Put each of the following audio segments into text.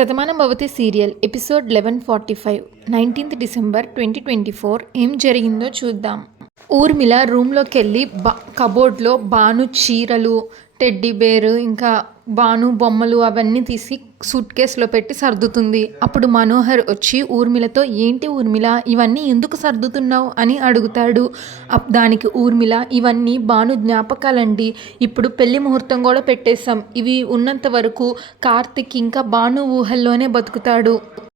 Shatamanam Bhavati serial episode 11:45 19th December 2024. ఏం జరిగిందో చూద్దాం. ఊర్మిళ రూమ్లోకి వెళ్ళి కబోర్డ్లో బాను చీరలు, టెడ్డీ బేర్, ఇంకా బాను బొమ్మలు అవన్నీ తీసి సూట్ కేసులో పెట్టి సర్దుతుంది. అప్పుడు మనోహర్ వచ్చి ఊర్మిళతో, ఏంటి ఊర్మిళ ఇవన్నీ ఎందుకు సర్దుతున్నావు అని అడుగుతాడు. దానికి ఊర్మిళ, ఇవన్నీ బాను జ్ఞాపకాలండి, ఇప్పుడు పెళ్లి ముహూర్తం కూడా పెట్టేశాం, ఇవి ఉన్నంత వరకు కార్తిక్ ఇంకా బాను ఊహల్లోనే బతుకుతాడు.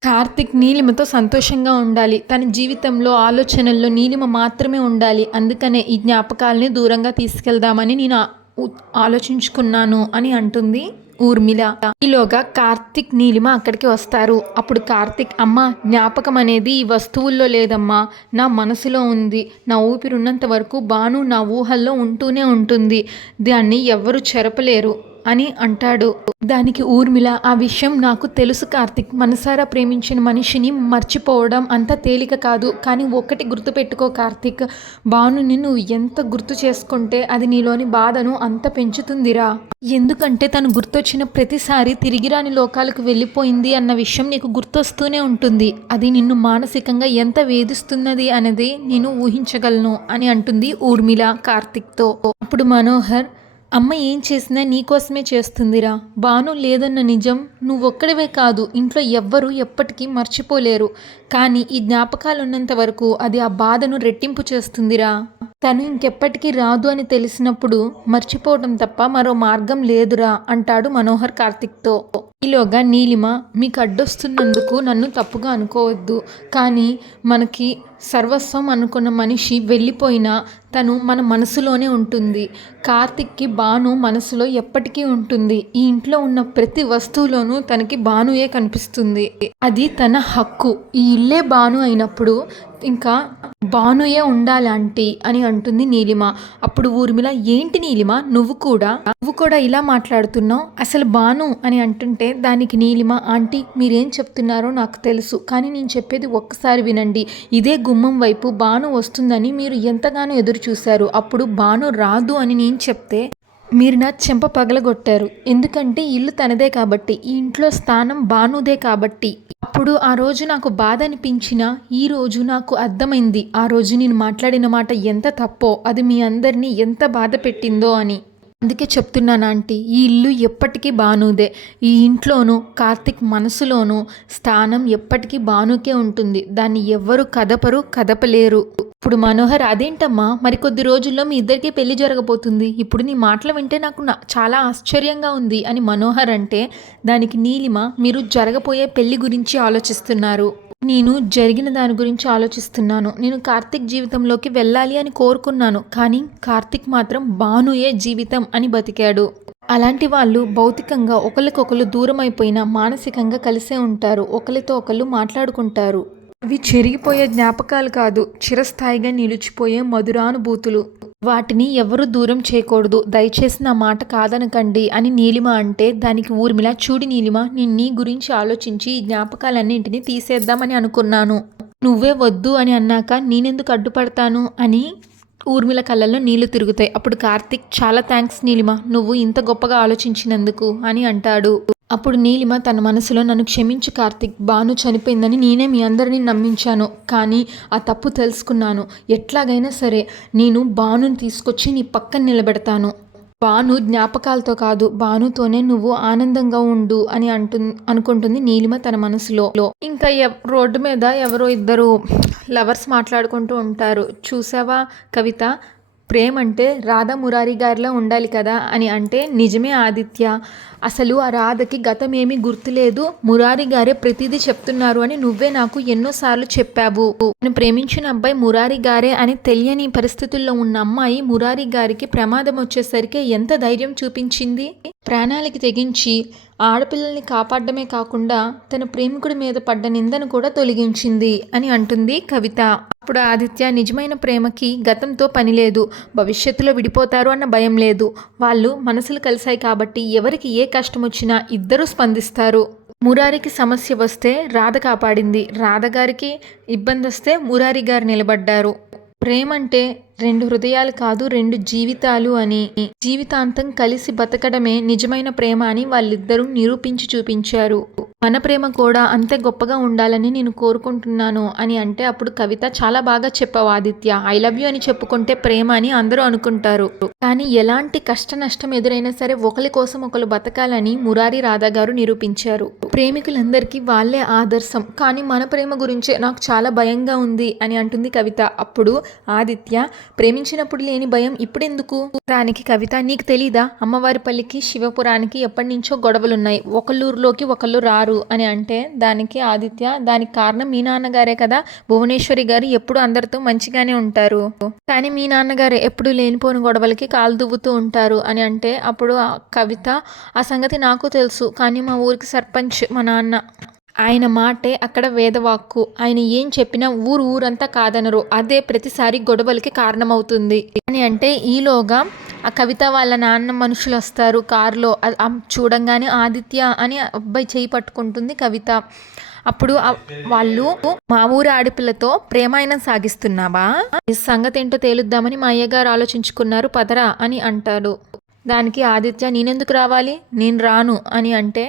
కార్తిక్ నీలిమతో సంతోషంగా ఉండాలి, తన జీవితంలో ఆలోచనల్లో నీలిమ మాత్రమే ఉండాలి, అందుకనే ఈ జ్ఞాపకాలని దూరంగా తీసుకెళ్దామని నేను ఆలోచించుకున్నాను అని అంటుంది ఊర్మిళ. ఈలోగా కార్తిక్ నీలిమ అక్కడికి వస్తారు. అప్పుడు కార్తిక్, అమ్మ జ్ఞాపకం అనేది ఈ వస్తువుల్లో లేదమ్మా, నా మనసులో ఉంది, నా ఊపిరి ఉన్నంత వరకు బాను నా ఊహల్లో ఉంటూనే ఉంటుంది, దాన్ని ఎవ్వరూ చెరపలేరు అని అంటాడు. దానికి ఊర్మిళ, ఆ విషయం నాకు తెలుసు కార్తిక్, మనసారా ప్రేమించిన మనిషిని మర్చిపోవడం అంత తేలిక కాదు, కానీ ఒక్కటి గుర్తుపెట్టుకో కార్తిక్, బానుని నువ్వు ఎంత గుర్తు చేసుకుంటే అది నీలోని బాధను అంత పెంచుతుందిరా, ఎందుకంటే తను గుర్తొచ్చిన ప్రతిసారి తిరిగిరాని లోకాలకు వెళ్ళిపోయింది అన్న విషయం నీకు గుర్తొస్తూనే ఉంటుంది, అది నిన్ను మానసికంగా ఎంత వేధిస్తున్నది అనేది నేను ఊహించగలను అని అంటుంది ఊర్మిళ కార్తిక్తో. అప్పుడు మనోహర్, అమ్మ ఏం చేసినా నీకోసమే చేస్తుందిరా, బాను లేదన్న నిజం నువ్వొక్కడివే కాదు, ఇంట్లో ఎవ్వరూ ఎప్పటికీ మర్చిపోలేరు, కానీ ఈ జ్ఞాపకాలు ఉన్నంత వరకు అది ఆ బాధను రెట్టింపు చేస్తుందిరా, తను ఇంకెప్పటికీ రాదు అని తెలిసినప్పుడు మర్చిపోవడం తప్ప మరో మార్గం లేదురా అంటాడు మనోహర్ కార్తిక్తో. ఈలోగా నీలిమ, మీకు అడ్డొస్తున్నందుకు నన్ను తప్పుగా అనుకోవద్దు, కానీ మనకి సర్వస్వం అనుకున్న మనిషి వెళ్ళిపోయినా తను మన మనసులోనే ఉంటుంది, కార్తిక్కి బాను మనసులో ఎప్పటికీ ఉంటుంది, ఈ ఇంట్లో ఉన్న ప్రతి వస్తువులోనూ తనకి బానుయే కనిపిస్తుంది, అది తన హక్కు, ఈ ఇల్లే బాను అయినప్పుడు ఇంకా బానుయే ఉండాలంటీ అని అంటుంది నీలిమ. అప్పుడు ఊర్మిళ, ఏంటి నీలిమ నువ్వు కూడా ఇలా మాట్లాడుతున్నావు, అసలు బాను అని అంటుంటే దానికి నీలిమ, ఆంటీ మీరేం చెప్తున్నారో నాకు తెలుసు, కానీ నేను చెప్పేది ఒక్కసారి వినండి, ఇదే గుమ్మం వైపు బాను వస్తుందని మీరు ఎంతగానో ఎదురు చూశారు, అప్పుడు బాను రాదు అని నేను చెప్తే మీరు నా చెంప పగలగొట్టారు, ఎందుకంటే ఇల్లు తనదే కాబట్టి, ఈ ఇంట్లో స్థానం బానుదే కాబట్టి, అప్పుడు ఆ రోజు నాకు బాధ అనిపించినా ఈ రోజు నాకు అర్థమైంది, ఆ రోజు నేను మాట్లాడిన మాట ఎంత తప్పో, అది మీ అందరినీ ఎంత బాధ పెట్టిందో అని, అందుకే చెప్తున్నాను ఆంటీ, ఈ ఇల్లు ఎప్పటికీ బానుదే, ఈ ఇంట్లోనూ కార్తిక్ మనసులోనూ స్థానం ఎప్పటికీ బానుకే ఉంటుంది, దాన్ని ఎవ్వరూ కదపలేరు. ఇప్పుడు మనోహర్, అదేంటమ్మా మరికొద్ది రోజుల్లో మీ ఇద్దరికీ పెళ్లి జరగబోతుంది, ఇప్పుడు నీ మాటలు వింటే నాకు చాలా ఆశ్చర్యంగా ఉంది అని మనోహర్ అంటే దానికి నీలిమ, మీరు జరగబోయే పెళ్లి గురించి ఆలోచిస్తున్నారు, నేను జరిగిన దాని గురించి ఆలోచిస్తున్నాను, నేను కార్తిక్ జీవితంలోకి వెళ్ళాలి అని కోరుకున్నాను, కానీ కార్తిక్ మాత్రం బానుయే జీవితం అని బతికాడు, అలాంటి వాళ్ళు భౌతికంగా ఒకరికొకరు దూరం అయిపోయినా మానసికంగా కలిసే ఉంటారు, ఒకరితో ఒకళ్ళు మాట్లాడుకుంటారు, అవి చెరిగిపోయే జ్ఞాపకాలు కాదు, చిరస్థాయిగా నిలిచిపోయే మధురానుభూతులు, వాటిని ఎవరు దూరం చేయకూడదు, దయచేసి నా మాట కాదనకండి అని నీలిమ అంటే దానికి ఊర్మిళ, చూడి నీలిమ, నేను నీ గురించి ఆలోచించి ఈ జ్ఞాపకాలన్నింటినీ తీసేద్దామని అనుకున్నాను, నువ్వే వద్దు అని అన్నాక నేనెందుకు అడ్డుపడతాను అని ఊర్మిళ కళ్ళల్లో నీళ్లు తిరుగుతాయి. అప్పుడు కార్తిక్, చాలా థ్యాంక్స్ నీలిమ, నువ్వు ఇంత గొప్పగా ఆలోచించినందుకు అని అంటాడు. అప్పుడు నీలిమ తన మనసులో, నన్ను క్షమించు కార్తిక్, బాను చనిపోయిందని నేనే మీ అందరినీ నమ్మించాను, కానీ ఆ తప్పు తెలుసుకున్నాను, ఎట్లాగైనా సరే నేను బానుని తీసుకొచ్చి నీ పక్కన నిలబెడతాను, బాను జ్ఞాపకాలతో కాదు బానుతోనే నువ్వు ఆనందంగా ఉండు అని అనుకుంటుంది నీలిమ తన మనసులో. ఇంకా రోడ్డు మీద ఎవరో ఇద్దరు లవర్స్ మాట్లాడుకుంటూ ఉంటారు. చూసావా కవిత, ప్రేమ అంటే రాధా మురారి గారిలో ఉండాలి కదా అని అంటే, నిజమే ఆదిత్య, అసలు ఆ రాధకి గతమేమీ గుర్తులేదు, మురారి గారే ప్రతిదీ చెప్తున్నారు అని నువ్వే నాకు ఎన్నోసార్లు చెప్పావు, నేను ప్రేమించిన అబ్బాయి మురారి గారే అని తెలియని పరిస్థితుల్లో ఉన్న అమ్మాయి మురారి గారికి ప్రమాదం వచ్చేసరికి ఎంత ధైర్యం చూపించింది, ప్రాణాలకి తెగించి ఆడపిల్లల్ని కాపాడమే కాకుండా తన ప్రేమికుడి మీద పడ్డ నిందను కూడా తొలగించింది అని అంటుంది కవిత. అప్పుడు ఆదిత్య, నిజమైన ప్రేమకి గతంతో పని లేదు, భవిష్యత్తులో విడిపోతారు అన్న భయం లేదు, వాళ్ళు మనసులు కలిశాయి కాబట్టి ఎవరికి ఏ కష్టం వచ్చినా ఇద్దరూ స్పందిస్తారు, మురారికి సమస్య వస్తే రాధ కాపాడింది, రాధ గారికి ఇబ్బంది వస్తే మురారి గారు నిలబడ్డారు, ప్రేమ అంటే రెండు హృదయాలు కాదు 2 జీవితాలు అని, జీవితాంతం కలిసి బతకడమే నిజమైన ప్రేమ అని వాళ్ళిద్దరూ నిరూపించి చూపించారు. మన ప్రేమ కూడా అంతే గొప్పగా ఉండాలని నేను కోరుకుంటున్నాను అని అంటే అప్పుడు కవిత చాలా బాగా చెప్పావు ఆదిత్య, ఐ లవ్ యూ అని చెప్పుకుంటే ప్రేమ అని అందరూ అనుకుంటారు. కానీ ఎలాంటి కష్ట నష్టం ఎదురైనా సరే ఒకరి కోసం ఒకరు బతకాలని మురారి రాధా గారు నిరూపించారు. ప్రేమికులందరికీ వాళ్ళే ఆదర్శం, కానీ మన ప్రేమ గురించే నాకు చాలా భయంగా ఉంది అని అంటుంది కవిత. అప్పుడు ఆదిత్య, ప్రేమించినప్పుడు లేని భయం ఇప్పుడెందుకు? దానికి కవిత, నీకు తెలీదా, అమ్మవారిపల్లికి శివపురానికి ఎప్పటి నుంచో గొడవలున్నాయి, ఒకళ్ళూరులోకి ఒకళ్ళు రారు అని అంటే దానికి ఆదిత్య, దానికి కారణం మీ నాన్నగారే కదా, భువనేశ్వరి గారు ఎప్పుడు అందరితో మంచిగానే ఉంటారు, కానీ మీ నాన్నగారే ఎప్పుడు లేనిపోని గొడవలకి కాలు దువ్వుతూ ఉంటారు అని అంటే అప్పుడు కవిత, ఆ సంగతి నాకు తెలుసు, కానీ మా ఊరికి సర్పంచ్ మా నాన్న, ఆయన మాటే అక్కడ వేదవాక్కు, ఆయన ఏం చెప్పినా ఊరంతా కాదనరు, అదే ప్రతిసారి గొడవలకి కారణమవుతుంది అని అంటే ఈలోగా ఆ కవిత వాళ్ళ నాన్న మనుషులు వస్తారు కారులో. చూడంగానే ఆదిత్య అని అబ్బాయి చేయి పట్టుకుంటుంది కవిత. అప్పుడు వాళ్ళు, మా ఊరి ఆడపిల్లతో ప్రేమాయణం సాగిస్తున్నావా, ఈ సంగతి ఏంటో తేలుద్దామని మా అయ్యగారు ఆలోచించుకున్నారు, పదరా అని అంటాడు. దానికి ఆదిత్య, నేనెందుకు రావాలి, నేను రాను అని అంటే,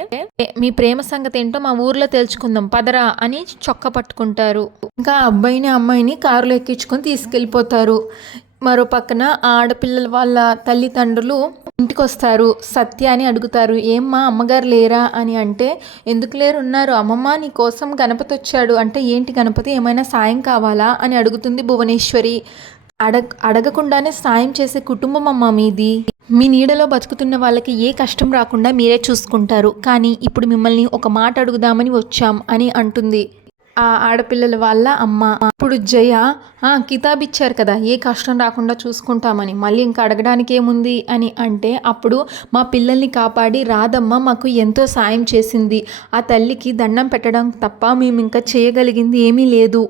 మీ ప్రేమ సంగతి ఏంటో మా ఊర్లో తెలుసుకుందాం పదరా అని చొక్కా పట్టుకుంటారు. ఇంకా అబ్బాయిని అమ్మాయిని కారులో ఎక్కించుకొని తీసుకెళ్ళిపోతారు. మరో పక్కన ఆడపిల్లల వాళ్ళ తల్లిదండ్రులు ఇంటికి వస్తారు. సత్య అని అడుగుతారు, ఏమ్మా అమ్మగారు లేరా అని అంటే, ఎందుకు లేరు, ఉన్నారు అమ్మమ్మ, నీ కోసం గణపతి వచ్చాడు అంటే, ఏంటి గణపతి, ఏమైనా సాయం కావాలా అని అడుగుతుంది భువనేశ్వరి. అడగకుండానే సాయం చేసే కుటుంబం అమ్మ మీది, మీ నీడలో బతుకుతున్న వాళ్ళకి ఏ కష్టం రాకుండా మీరే చూసుకుంటారు, కానీ ఇప్పుడు మిమ్మల్ని ఒక మాట అడుగుదామని వచ్చాం అని అంటుంది ఆ ఆడపిల్లల వాళ్ళ అమ్మ. ఇప్పుడు జయ, కితాబ్ ఇచ్చారు కదా ఏ కష్టం రాకుండా చూసుకుంటామని, మళ్ళీ ఇంకా అడగడానికి ఏముంది అని అంటే అప్పుడు, మా పిల్లల్ని కాపాడి రాధమ్మ మాకు ఎంతో సాయం చేసింది, ఆ తల్లికి దండం పెట్టడం తప్ప మేము ఇంకా చేయగలిగింది ఏమీ లేదు,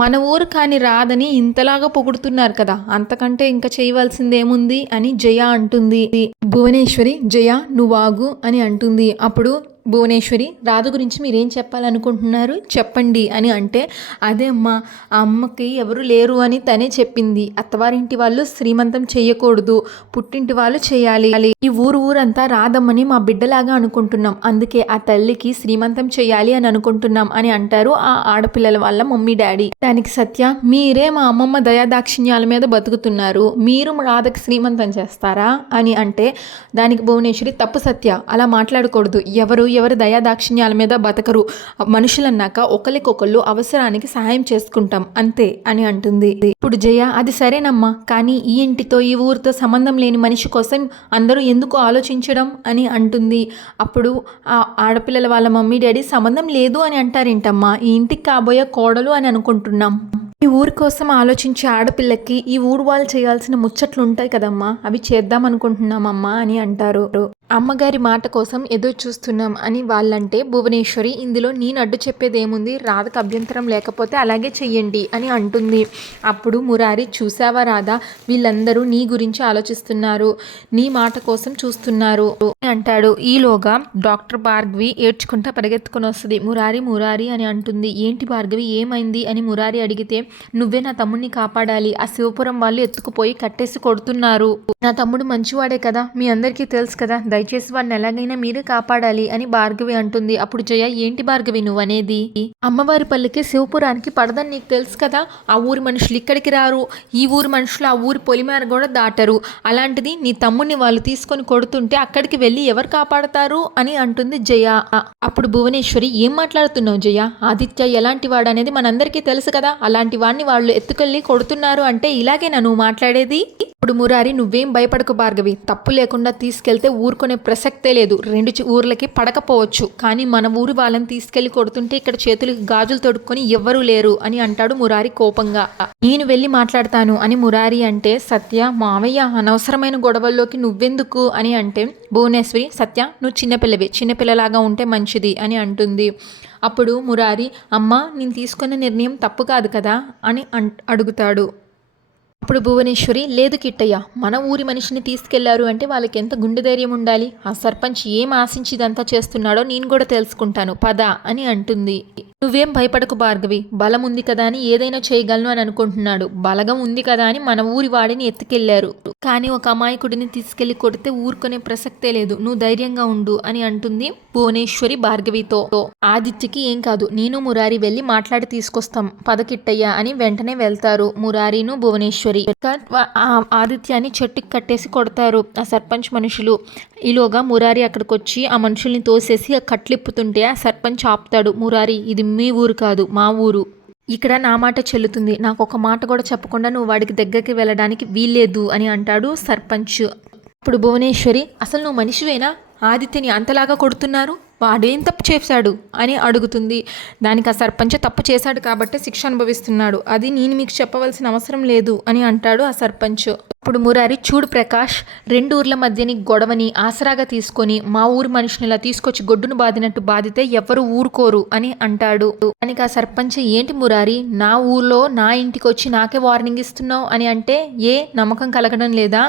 మన ఊరు కాని రాదని ఇంతలాగా పొగుడుతున్నారు కదా, అంతకంటే ఇంకా చేయవలసిందేముంది అని జయ అంటుంది. భువనేశ్వరి, జయ నువ్వాగు అని అంటుంది. అప్పుడు భువనేశ్వరి, రాధ గురించి మీరేం చెప్పాలనుకుంటున్నారు చెప్పండి అని అంటే, అదే అమ్మ, ఆ అమ్మకి ఎవరు లేరు అని తనే చెప్పింది, అత్తవారింటి వాళ్ళు శ్రీమంతం చేయకూడదు, పుట్టింటి వాళ్ళు చేయాలి, ఈ ఊరంతా రాధమ్మని మా బిడ్డలాగా అనుకుంటున్నాం, అందుకే ఆ తల్లికి శ్రీమంతం చేయాలి అని అనుకుంటున్నాం అని అంటారు ఆ ఆడపిల్లల వాళ్ళ మమ్మీ డాడీ. దానికి సత్య, మీరే మా అమ్మమ్మ దయాదాక్షిణ్యాల మీద బతుకుతున్నారు, మీరు రాధకి శ్రీమంతం చేస్తారా అని అంటే దానికి భువనేశ్వరి, తప్పు సత్య, అలా మాట్లాడకూడదు, ఎవరు దయాదాక్షిణ్యాల మీద బతకరు, మనుషులన్నాక ఒకరికొకళ్ళు అవసరానికి సహాయం చేసుకుంటాం అంతే అని అంటుంది. ఇప్పుడు జయ, అది సరేనమ్మా, కానీ ఈ ఇంటితో ఈ ఊరితో సంబంధం లేని మనిషి కోసం అందరూ ఎందుకు ఆలోచించడం అని అంటుంది. అప్పుడు ఆ ఆడపిల్లల వాళ్ళ మమ్మీ డాడీ, సంబంధం లేదు అని అంటారేంటమ్మా, ఈ ఇంటికి కాబోయే కోడలు అని అనుకుంటున్నాం, ఈ ఊరి కోసం ఆలోచించే ఆడపిల్లకి ఈ ఊరు వాళ్ళు చేయాల్సిన ముచ్చట్లు ఉంటాయి కదమ్మా, అవి చేద్దాం అనుకుంటున్నామమ్మా అని అంటారు. అమ్మగారి మాట కోసం ఎదురు చూస్తున్నాం అని వాళ్ళంటే భువనేశ్వరి, ఇందులో నేను అడ్డు చెప్పేదేముంది, రాధకు అభ్యంతరం లేకపోతే అలాగే చెయ్యండి అని అంటుంది. అప్పుడు మురారి, చూసావా రాధా, వీళ్ళందరూ నీ గురించి ఆలోచిస్తున్నారు, నీ మాట కోసం చూస్తున్నారు అని అంటాడు. ఈలోగా డాక్టర్ భార్గవి ఏడ్చుకుంటా పరిగెత్తుకొని వస్తుంది. మురారి అని అంటుంది. ఏంటి భార్గవి, ఏమైంది అని మురారి అడిగితే, నువ్వే నా తమ్ముడిని కాపాడాలి, ఆ శివపురం వాళ్ళు ఎత్తుకుపోయి కట్టేసి కొడుతున్నారు, నా తమ్ముడు మంచివాడే కదా, మీ అందరికీ తెలుసు కదా, దయచేసి వాడిని ఎలాగైనా మీరే కాపాడాలి అని భార్గవి అంటుంది. అప్పుడు జయ, ఏంటి భార్గవి నువ్వు అనేది, అమ్మవారి పల్లికి శివపురానికి పడదని నీకు తెలుసు కదా, ఆ ఊరి మనుషులు ఇక్కడికి రారు, ఈ ఊరి మనుషులు ఆ ఊరి పొలిమేర కూడా దాటరు, అలాంటిది నీ తమ్ముడిని వాళ్ళు తీసుకొని కొడుతుంటే అక్కడికి వెళ్ళి ఎవరు కాపాడతారు అని అంటుంది జయ. అప్పుడు భువనేశ్వరి, ఏం మాట్లాడుతున్నావు జయ, ఆదిత్య ఎలాంటి వాడు అనేది మనందరికీ తెలుసు కదా, అలాంటి వాడిని వాళ్ళు ఎత్తుకెళ్ళి కొడుతున్నారు అంటే ఇలాగేనా నువ్వు మాట్లాడేది? ఇప్పుడు మురారి, నువ్వేం భయపడకు భార్గవి, తప్పు లేకుండా తీసుకెళ్తే ఊరుకునే ప్రసక్తే లేదు, 2 ఊర్లకి పడకపోవచ్చు, కానీ మన ఊరు వాళ్ళని తీసుకెళ్లి కొడుతుంటే ఇక్కడ చేతులకి గాజులు తొడుక్కొని ఎవ్వరూ లేరు అని అంటాడు మురారి కోపంగా. నేను వెళ్ళి మాట్లాడతాను అని మురారి అంటే సత్య, మావయ్య అనవసరమైన గొడవల్లోకి నువ్వెందుకు అని అంటే భువనేశ్వరి, సత్య నువ్వు చిన్నపిల్లవి, చిన్నపిల్లలాగా ఉంటే మంచిది అని అంటుంది. అప్పుడు మురారి, అమ్మ నేను తీసుకున్న నిర్ణయం తప్పు కాదు కదా అని అడుగుతాడు. అప్పుడు భువనేశ్వరి, లేదు కిట్టయ్య, మన ఊరి మనిషిని తీసుకెళ్లారు అంటే వాళ్ళకి ఎంత గుండె ధైర్యం ఉండాలి, ఆ సర్పంచ్ ఏం ఆశించి ఇదంతా చేస్తున్నాడో నేను కూడా తెలుసుకుంటాను పద అని అంటుంది. నువ్వేం భయపడకు భార్గవి, బలం ఉంది కదా అని ఏదైనా చేయగలను అని అనుకుంటున్నాడు. బలగం ఉంది కదా అని మన ఊరి వాడిని ఎత్తుకెళ్లారు, కానీ ఒక అమాయకుడిని తీసుకెళ్లి కొడితే ఊరుకునే ప్రసక్తే లేదు. నువ్వు ధైర్యంగా ఉండు అని అంటుంది భువనేశ్వరి భార్గవితో. ఆదిత్యకి ఏం కాదు, నేను మురారి వెళ్ళి మాట్లాడి తీసుకొస్తాం పదకిట్టయ్యా అని వెంటనే వెళ్తారు మురారిను భువనేశ్వరి. ఆదిత్యాన్ని చెట్టుకి కట్టేసి కొడతారు ఆ సర్పంచ్ మనుషులు. ఈలోగా మురారి అక్కడికి వచ్చి ఆ మనుషుల్ని తోసేసి ఆ కట్లిప్పుతుంటే ఆ సర్పంచ్ ఆపుతాడు. మురారి, ఇది మీ ఊరు కాదు, మా ఊరు. ఇక్కడ నా మాట చెల్లుతుంది. నాకు ఒక మాట కూడా చెప్పకుండా నువ్వు వాడికి దగ్గరికి వెళ్ళడానికి వీల్లేదు అని అంటాడు సర్పంచ్. ఇప్పుడు భువనేశ్వరి, అసలు నువ్వు మనిషివేనా? ఆదిత్యని అంతలాగా కొడుతున్నారు, వాడేం తప్పు చేశాడు అని అడుగుతుంది. దానికి ఆ సర్పంచ్ తప్పు చేశాడు కాబట్టి శిక్ష అనుభవిస్తున్నాడు, అది నేను మీకు చెప్పవలసిన అవసరం లేదు అని అంటాడు ఆ సర్పంచ్. ఇప్పుడు మురారి, చూడు ప్రకాష్, రెండు ఊర్ల మధ్యని గొడవని ఆసరాగా తీసుకొని మా ఊరు మనిషిని ఇలా తీసుకొచ్చి గొడ్డును బాదినట్టు బాధితే ఎవరు ఊరుకోరు అని అంటాడు. దానికి ఆ సర్పంచ్, ఏంటి మురారి, నా ఊర్లో నా ఇంటికి వచ్చి నాకే వార్నింగ్ ఇస్తున్నావు అని అంటే ఏ నమ్మకం కలగడం లేదా?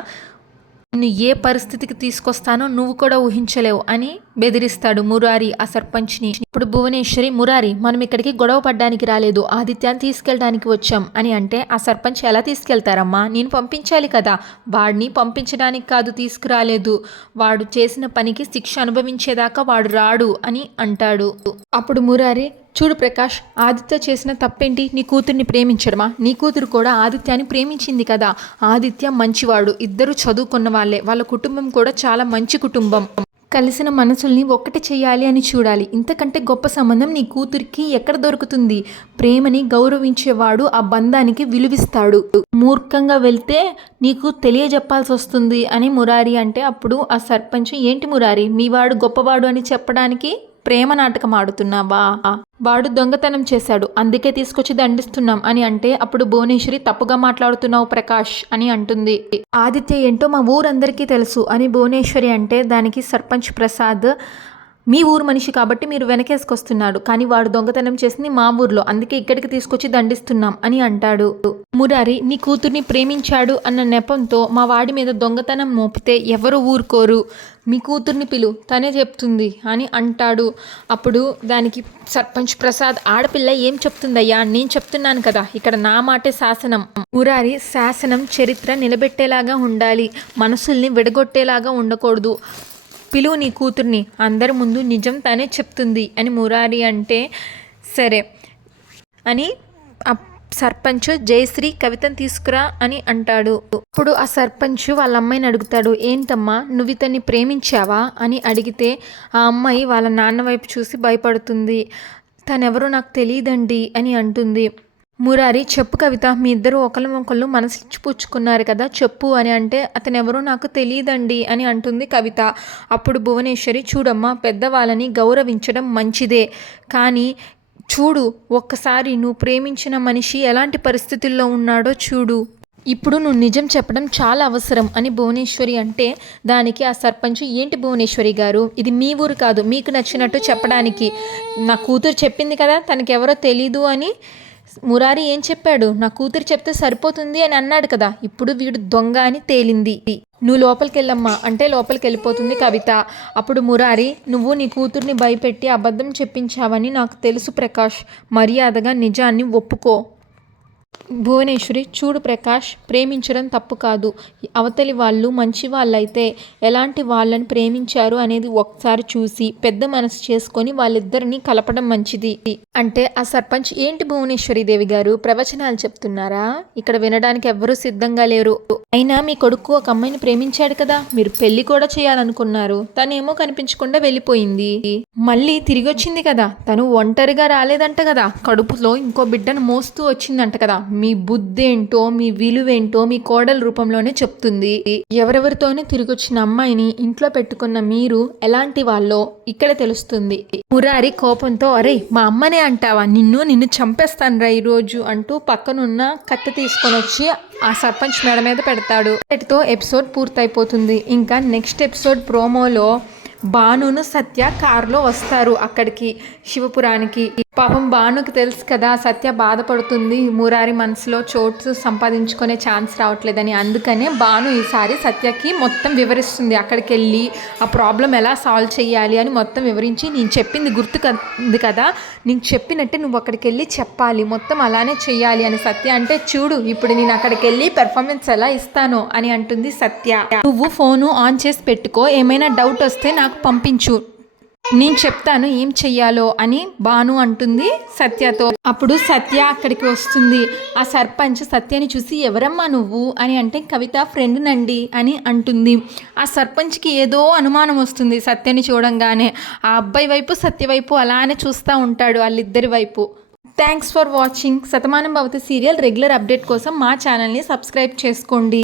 నిన్ను ఏ పరిస్థితికి తీసుకొస్తానో నువ్వు కూడా ఊహించలేవు అని బెదిరిస్తాడు మురారి ఆ సర్పంచ్ని. ఇప్పుడు భువనేశ్వరి, మురారి, మనం ఇక్కడికి గొడవ పడ్డానికి రాలేదు, ఆదిత్యాన్ని తీసుకెళ్ళడానికి వచ్చాం అని అంటే ఆ సర్పంచ్, ఎలా తీసుకెళ్తారమ్మా, నేను పంపించాలి కదా. వాడిని పంపించడానికి కాదు తీసుకురాలేదు, వాడు చేసిన పనికి శిక్ష అనుభవించేదాకా వాడు రాడు అని అంటాడు. అప్పుడు మురారి, చూడు ప్రకాష్, ఆదిత్య చేసిన తప్పేంటి? నీ కూతుర్ని ప్రేమించడమా? నీ కూతురు కూడా ఆదిత్యాన్ని ప్రేమించింది కదా. ఆదిత్య మంచివాడు, ఇద్దరు చదువుకున్న వాళ్ళే, వాళ్ళ కుటుంబం కూడా చాలా మంచి కుటుంబం. కలిసిన మనసుల్ని ఒక్కటి చేయాలి అని చూడాలి. ఇంతకంటే గొప్ప సంబంధం నీ కూతురికి ఎక్కడ దొరుకుతుంది? ప్రేమని గౌరవించేవాడు ఆ బంధానికి విలువిస్తాడు. మూర్ఖంగా వెళ్తే నీకు తెలియజెప్పాల్సి వస్తుంది అని మురారి అంటే అప్పుడు ఆ సర్పంచ్, ఏంటి మురారి, మీ వాడు గొప్పవాడు అని చెప్పడానికి ప్రేమ నాటకం ఆడుతున్నావా? వాడు దొంగతనం చేశాడు, అందుకే తీసుకొచ్చి దండిస్తున్నాం అని అంటే అప్పుడు భువనేశ్వరి, తప్పుగా మాట్లాడుతున్నావు ప్రకాష్ అని అంటుంది. ఆదిత్య ఏంటో మా ఊరందరికీ తెలుసు అని భువనేశ్వరి అంటే దానికి సర్పంచ్ ప్రసాద్, మీ ఊరు మనిషి కాబట్టి మీరు వెనకేసుకొస్తున్నాడు, కానీ వాడు దొంగతనం చేసింది మా ఊర్లో, అందుకే ఇక్కడికి తీసుకొచ్చి దండిస్తున్నాం అని అంటాడు. మురారి, నీ కూతుర్ని ప్రేమించాడు అన్న నెపంతో మా వాడి మీద దొంగతనం మోపితే ఎవరు ఊరుకోరు, మీ కూతుర్ని పిలు, తనే చెప్తుంది అని అంటాడు. అప్పుడు దానికి సర్పంచ్ ప్రసాద్, ఆడపిల్ల ఏం చెప్తుందయ్యా, నేను చెప్తున్నాను కదా, ఇక్కడ నా మాటే శాసనం. మురారి, శాసనం చరిత్ర నిలబెట్టేలాగా ఉండాలి, మనసుల్ని విడగొట్టేలాగా ఉండకూడదు. పిలువు నీ కూతుర్ని, అందరి ముందు నిజం తానే చెప్తుంది అని మురారి అంటే సరే అని ఆ సర్పంచ్, జయశ్రీ కవితను తీసుకురా అని అంటాడు. ఇప్పుడు ఆ సర్పంచ్ వాళ్ళ అమ్మాయిని అడుగుతాడు, ఏంటమ్మా నువ్వు ఇతన్ని ప్రేమించావా అని అడిగితే ఆ అమ్మాయి వాళ్ళ నాన్న వైపు చూసి భయపడుతుంది. తనెవరో నాకు తెలియదండి అని అంటుంది. మురారి, చెప్పు కవిత, మీ ఇద్దరు ఒకళ్ళు మనసిచ్చి పుచ్చుకున్నారు కదా, చెప్పు అని అంటే అతనెవరో నాకు తెలియదండి అని అంటుంది కవిత. అప్పుడు భువనేశ్వరి, చూడమ్మా, పెద్దవాళ్ళని గౌరవించడం మంచిదే, కానీ చూడు ఒక్కసారి నువ్వు ప్రేమించిన మనిషి ఎలాంటి పరిస్థితుల్లో ఉన్నాడో చూడు, ఇప్పుడు నువ్వు నిజం చెప్పడం చాలా అవసరం అని భువనేశ్వరి అంటే దానికి ఆ సర్పంచ్, ఏంటి భువనేశ్వరి గారు, ఇది మీ ఊరు కాదు, మీకు నచ్చినట్టు చెప్పడానికి. నా కూతురు చెప్పింది కదా తనకెవరో తెలీదు అని. మురారి ఏం చెప్పాడు, నా కూతురు చెప్తే సరిపోతుంది అని అన్నాడు కదా, ఇప్పుడు వీడు దొంగ అని తేలింది, నువ్వు లోపలికి వెళ్ళమ్మా అంటే లోపలికి వెళ్ళిపోతుంది కవిత. అప్పుడు మురారి, నువ్వు నీ కూతుర్ని భయపెట్టి అబద్ధం చెప్పించావని నాకు తెలుసు ప్రకాష్, మర్యాదగా నిజాన్ని ఒప్పుకో. భువనేశ్వరి, చూడు ప్రకాష్, ప్రేమించడం తప్పు కాదు, అవతలి వాళ్ళు మంచి వాళ్ళైతే ఎలాంటి వాళ్ళని ప్రేమించారు అనేది ఒకసారి చూసి పెద్ద మనసు చేసుకొని వాళ్ళిద్దరిని కలపడం మంచిది అంటే ఆ సర్పంచ్, ఏంటి భువనేశ్వరి దేవి గారు ప్రవచనాలు చెప్తున్నారా, ఇక్కడ వినడానికి ఎవ్వరూ సిద్ధంగా లేరు. అయినా మీ కొడుకు ఒక అమ్మాయిని ప్రేమించాడు కదా, మీరు పెళ్లి కూడా చేయాలనుకున్నారు, తనేమో కనిపించకుండా వెళ్ళిపోయింది, మళ్ళీ తిరిగి వచ్చింది కదా, తను ఒంటరిగా రాలేదంట కదా, కడుపులో ఇంకో బిడ్డను మోస్తూ వచ్చిందంట కదా. మీ బుద్ధేంటో మీ విలువేంటో మీ కోడల రూపంలోనే చెప్తుంది. ఎవరెవరితోనే తిరిగి వచ్చిన అమ్మాయిని ఇంట్లో పెట్టుకున్న మీరు ఎలాంటి వాళ్ళో ఇక్కడ తెలుస్తుంది. మురారి కోపంతో, అరే మా అమ్మనే అంటావా, నిన్ను చంపేస్తాను రా ఈరోజు అంటూ పక్కనున్న కత్తి తీసుకొని వచ్చి ఆ సర్పంచ్ మెడ మీద పెడతాడు. వీటితో ఎపిసోడ్ పూర్తయిపోతుంది. ఇంకా నెక్స్ట్ ఎపిసోడ్ ప్రోమోలో భానును సత్య కారులో వస్తారు అక్కడికి శివపురానికి. పాపం భానుకి తెలుసు కదా సత్య బాధపడుతుంది, మురారి మనసులో చోటు సంపాదించుకునే ఛాన్స్ రావట్లేదని. అందుకనే భాను ఈసారి సత్యకి మొత్తం వివరిస్తుంది. అక్కడికి వెళ్ళి ఆ ప్రాబ్లం ఎలా సాల్వ్ చేయాలి అని మొత్తం వివరించి, నేను చెప్పింది గుర్తుకుంది కదా, నేను చెప్పినట్టే నువ్వు అక్కడికి వెళ్ళి చెప్పాలి, మొత్తం అలానే చెయ్యాలి అని. సత్య అంటే చూడు ఇప్పుడు నేను అక్కడికి వెళ్ళి పెర్ఫార్మెన్స్ ఎలా ఇస్తాను అని అంటుంది సత్య. నువ్వు ఫోను ఆన్ చేసి పెట్టుకో, ఏమైనా డౌట్ వస్తే నాకు పంపించు, నేను చెప్తాను ఏం చెయ్యాలో అని భాను అంటుంది సత్యతో. అప్పుడు సత్య అక్కడికి వస్తుంది. ఆ సర్పంచ్ సత్యని చూసి ఎవరమ్మా నువ్వు అని అంటే కవిత ఫ్రెండ్ నండి అని అంటుంది. ఆ సర్పంచ్కి ఏదో అనుమానం వస్తుంది సత్యని చూడంగానే. ఆ అబ్బాయి వైపు సత్య వైపు అలానే చూస్తూ ఉంటాడు, వాళ్ళిద్దరి వైపు. Thanks for watching. Shatamanam Bhavati serial regular update కోసం మా ఛానల్ని సబ్స్క్రైబ్ చేసుకోండి.